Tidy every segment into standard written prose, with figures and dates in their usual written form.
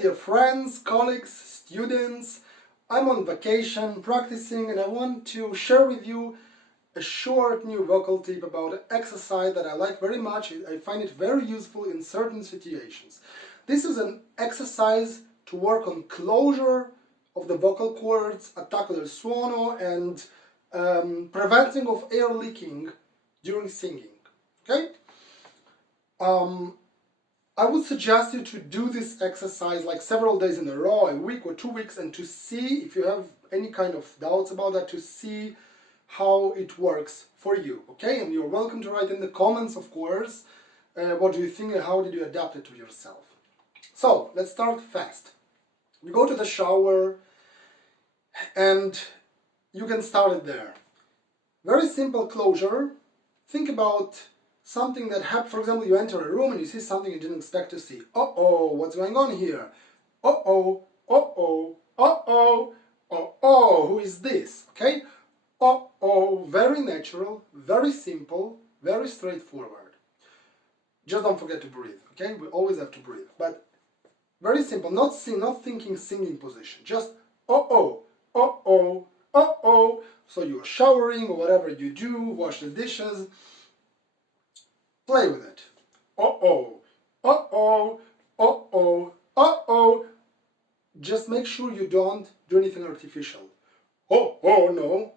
dear friends, colleagues, students. I'm on vacation practicing and I want to share with you a short new vocal tip about an exercise that I like very much. I find it very useful in certain situations. This is an exercise to work on closure of the vocal cords, attacco del suono, and preventing of air leaking during singing. Okay? I would suggest you to do this exercise like several days in a row, a week or 2 weeks, and to see if you have any kind of doubts about that, to see how it works for you, okay? And you're welcome to write in the comments, of course, what do you think and how did you adapt it to yourself. So, let's start fast. You go to the shower and you can start it there. Very simple closure. Think about something that happened. For example, you enter a room and you see something you didn't expect to see. Uh-oh, what's going on here? Uh-oh, uh-oh, uh-oh, uh-oh, who is this? Okay? Uh-oh, very natural, very simple, very straightforward. Just don't forget to breathe, okay? We always have to breathe. But very simple, not thinking singing position. Just uh-oh, uh-oh, uh-oh. So you're showering or whatever you do, wash the dishes. Play with it. Uh-oh, uh-oh, uh-oh, uh-oh. Just make sure you don't do anything artificial. Oh, no.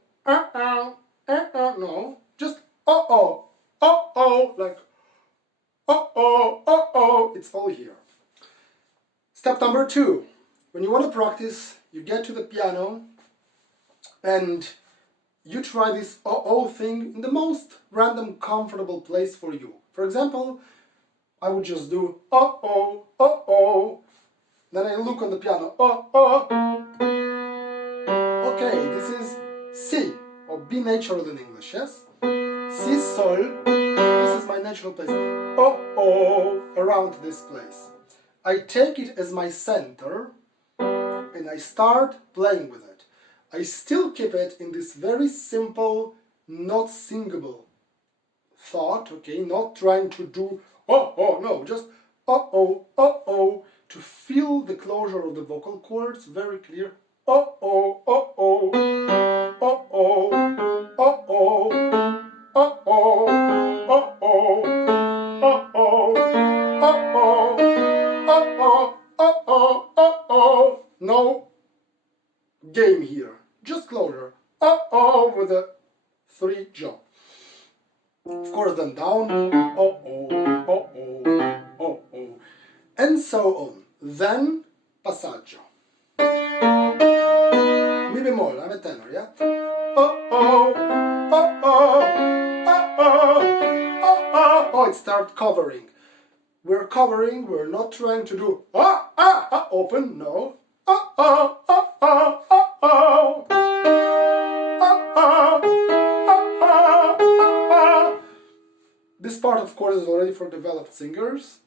No. Just uh-oh, uh-oh, like uh-oh, uh-oh. It's all here. Step number 2. When you want to practice, you get to the piano and you try this uh-oh thing in the most random, comfortable place for you. For example, I would just do uh-oh, uh-oh. Then I look on the piano, uh-oh. Okay, this is C, or B natural in English, yes? C, sol, this is my natural place. Uh-oh, around this place. I take it as my center, and I start playing with it. I still keep it in this very simple, not singable thought, okay? Not trying to do oh, no, just uh-oh, to feel the closure of the vocal cords, very clear. Uh-oh, uh-oh, uh-oh, uh-oh, uh-oh, uh-oh, uh-oh, uh-oh, uh-oh, uh-oh, uh-oh. No game here. Just closure. Uh-oh with a 3 jaw. Of course, then down. Uh-oh, uh-oh, uh-oh. And so on. Then passaggio. Mi bemol, I'm a tenor, yeah? Uh-oh, uh-oh, uh-oh, uh-oh. Oh, it starts covering. We're covering, we're not trying to do open, no. Uh-oh, uh-oh, uh-oh. This part, of course, is already for developed singers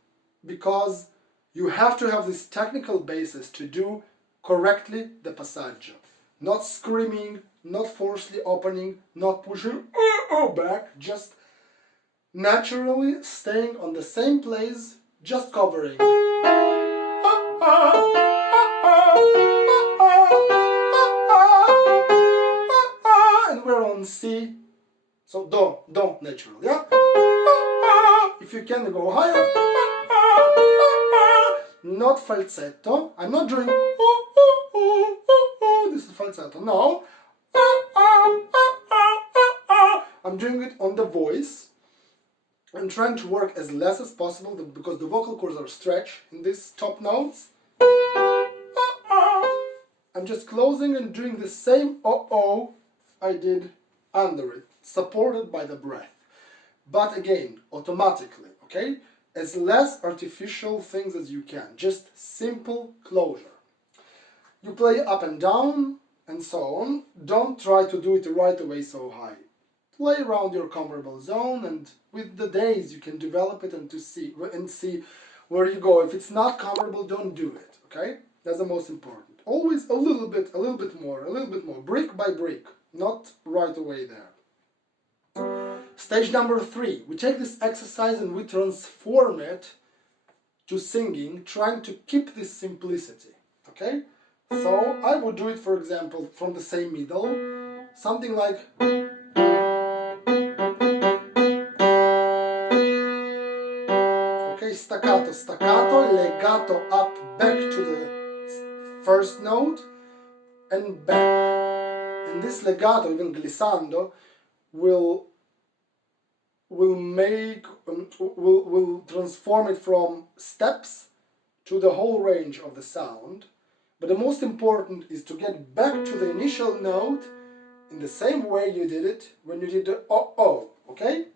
because you have to have this technical basis to do correctly the passaggio. Not screaming, not forcefully opening, not pushing back, just naturally staying on the same place, just covering. And we're on C, so do natural, yeah? If you can go higher, not falsetto. I'm not doing this is falsetto. No, I'm doing it on the voice. I'm trying to work as less as possible because the vocal cords are stretched in these top notes. I'm just closing and doing the same uh-oh I did under it, supported by the breath. But again, automatically, okay? As less artificial things as you can. Just simple closure. You play up and down and so on. Don't try to do it right away so high. Play around your comfortable zone, and with the days you can develop it and see where you go. If it's not comfortable, don't do it, okay? That's the most important. Always a little bit more, brick by brick, not right away there. Stage number 3. We take this exercise and we transform it to singing, trying to keep this simplicity. Okay? So I would do it, for example, from the same middle, something like. Okay, staccato, staccato, legato up, back to the first note, and back. And this legato, even glissando, will transform it from steps to the whole range of the sound. But the most important is to get back to the initial note in the same way you did it when you did the oh, okay?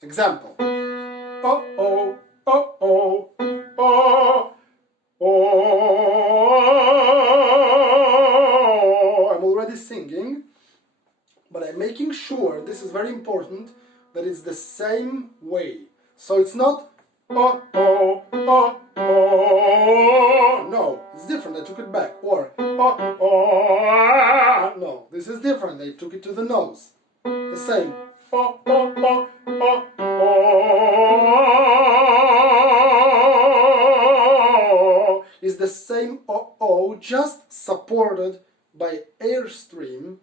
Example. Oh, oh, oh, oh, oh, oh. I'm already singing, but I'm making sure, this is very important, that it's the same way. So it's not oh, oh, oh, oh. No, it's different. I took it back. Or oh, oh. No, this is different. I took it to the nose. The same. Oh, oh, oh, oh, oh. Is the same oh, oh, just supported by airstream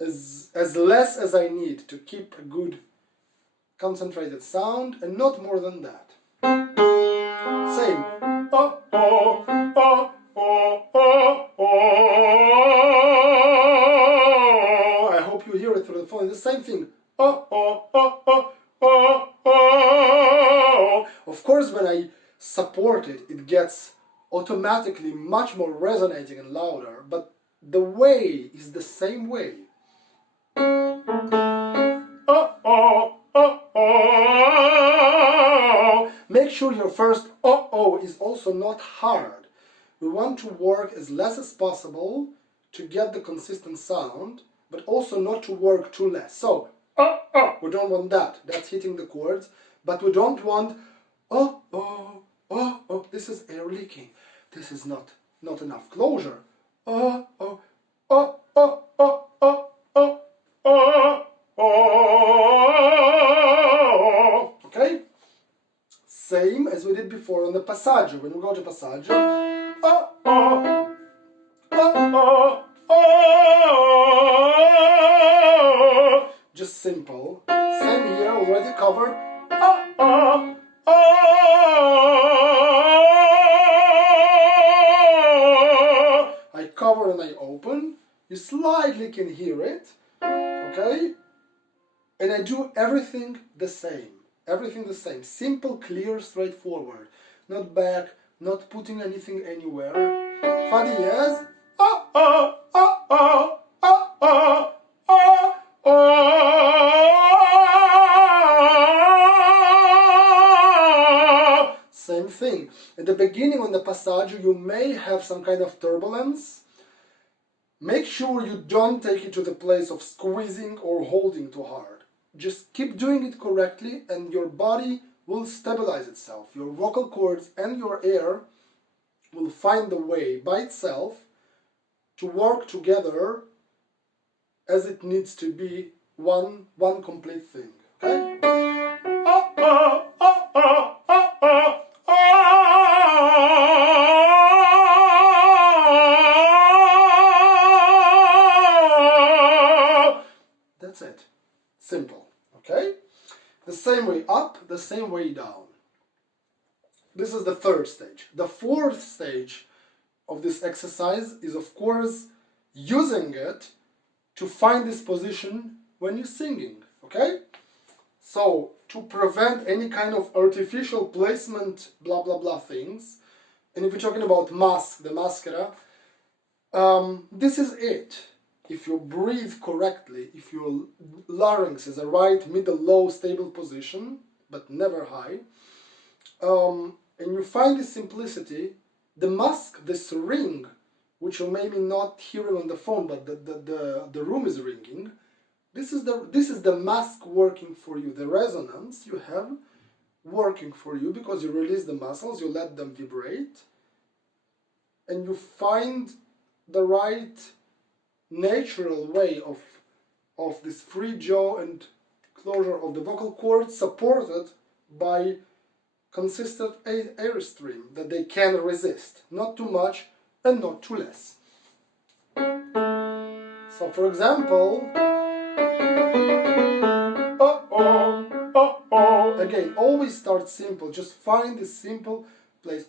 as less as I need to keep a good concentrated sound, and not more than that. Same. Oh, oh, oh, oh, oh, oh. I hope you hear it through the phone. It's the same thing. Oh, oh, oh, oh, oh, oh. Of course, when I support it, it gets automatically much more resonating and louder, but the way is the same way. Oh, oh, oh, oh. Make sure your first oh is also not hard. We want to work as less as possible to get the consistent sound, but also not to work too less. So, we don't want that. That's hitting the chords, but we don't want oh. This is air leaking. This is not enough closure. Oh. Okay? Same as we did before on the passaggio. When we go to passaggio, just simple. Same here, already covered. I cover and I open. You slightly can hear it. Okay? And I do everything the same. Everything the same. Simple, clear, straightforward. Not back, not putting anything anywhere. Fa diez. Same thing. At the beginning on the passaggio, you may have some kind of turbulence. Make sure you don't take it to the place of squeezing or holding too hard. Just keep doing it correctly and your body will stabilize itself. Your vocal cords and your air will find the way by itself to work together as it needs to be one complete thing. Okay? That's it. Simple. Okay? The same way up, the same way down. This is the third stage. The fourth stage of this exercise is, of course, using it to find this position when you're singing. Okay? So, to prevent any kind of artificial placement, blah blah blah things, and if you're talking about mask, the maschera, this is it. If you breathe correctly, if your larynx is a right, middle, low, stable position, but never high, and you find this simplicity, the mask, this ring, which you maybe not hearing on the phone, but the room is ringing, this is the mask working for you, the resonance you have working for you, because you release the muscles, you let them vibrate, and you find the right natural way of this free jaw and closure of the vocal cords, supported by consistent airstream that they can resist. Not too much and not too less. So for example, again, always start simple. Just find this simple place.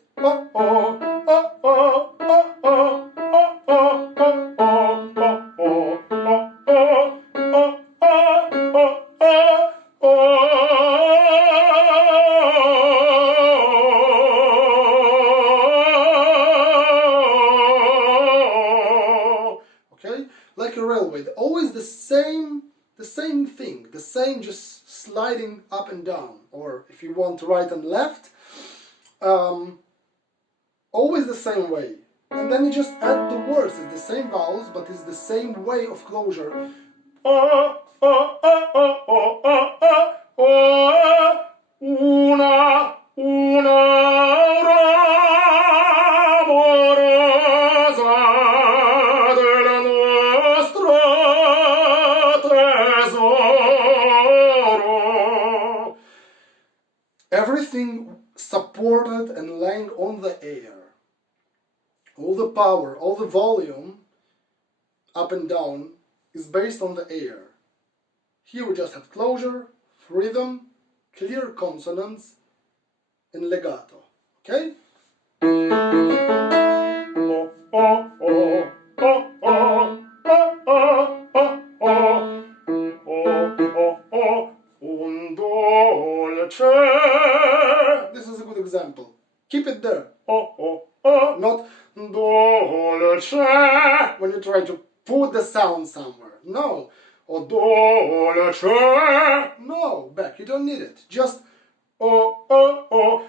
Okay, like a railway, always the same thing, the same, just sliding up and down, or if you want right and left, always the same way. And then you just add the words. It's the same vowels, but it's the same way of closure. Everything supported and laying on the air. All the power, all the volume, up and down, is based on the air. Here we just have closure, rhythm, clear consonants, and legato. Okay? This is a good example. Keep it there. Not dolce when you try to put the sound somewhere. No. Or dolce. No, back. You don't need it. Just dolce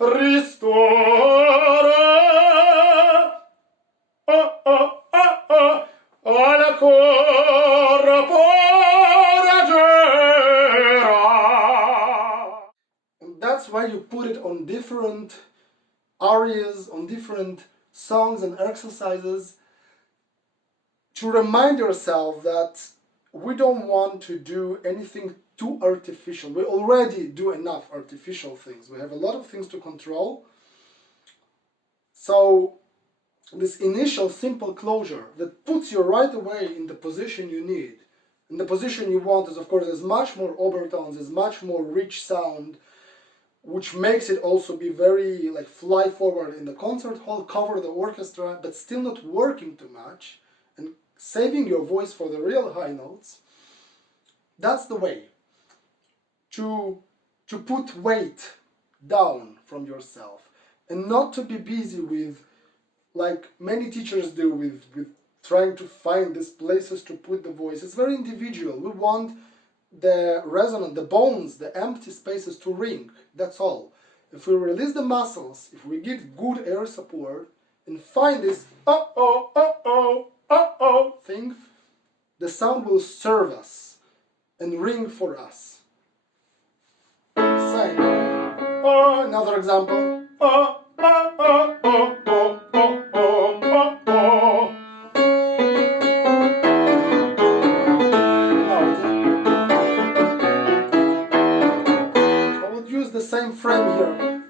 ristoro alla That's why you put it on different arias, on different songs and exercises, to remind yourself that we don't want to do anything too artificial. We already do enough artificial things. We have a lot of things to control. So this initial simple closure that puts you right away in the position you need, and the position you want is, of course, there's much more overtones, there's much more rich sound, which makes it also be very like fly forward in the concert hall, cover the orchestra, but still not working too much and saving your voice for the real high notes. That's the way to put weight down from yourself and not to be busy with, like many teachers do, with trying to find these places to put the voice. It's very individual. We want the resonant, the bones, the empty spaces to ring. That's all. If we release the muscles, if we give good air support and find this thing, the sound will serve us and ring for us. Same. Another example. The same frame here.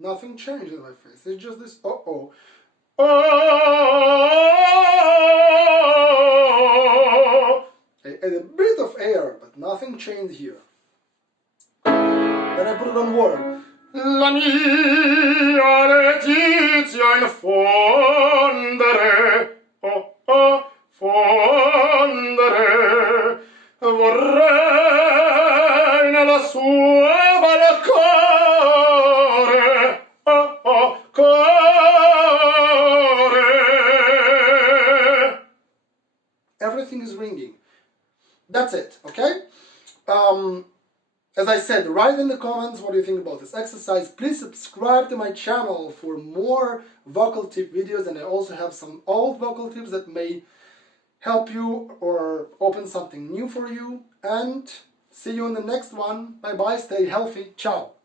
Nothing changed in my face. It's just this and a bit of air, but nothing changed here. Then I put it on word. La mia letizia in fondere, fondere, vorrei nella sua balcore, core. Everything is ringing. That's it, okay? As I said, write in the comments what you think about this exercise. Please subscribe to my channel for more vocal tip videos, and I also have some old vocal tips that may help you or open something new for you. And see you in the next one. Bye bye, stay healthy, ciao.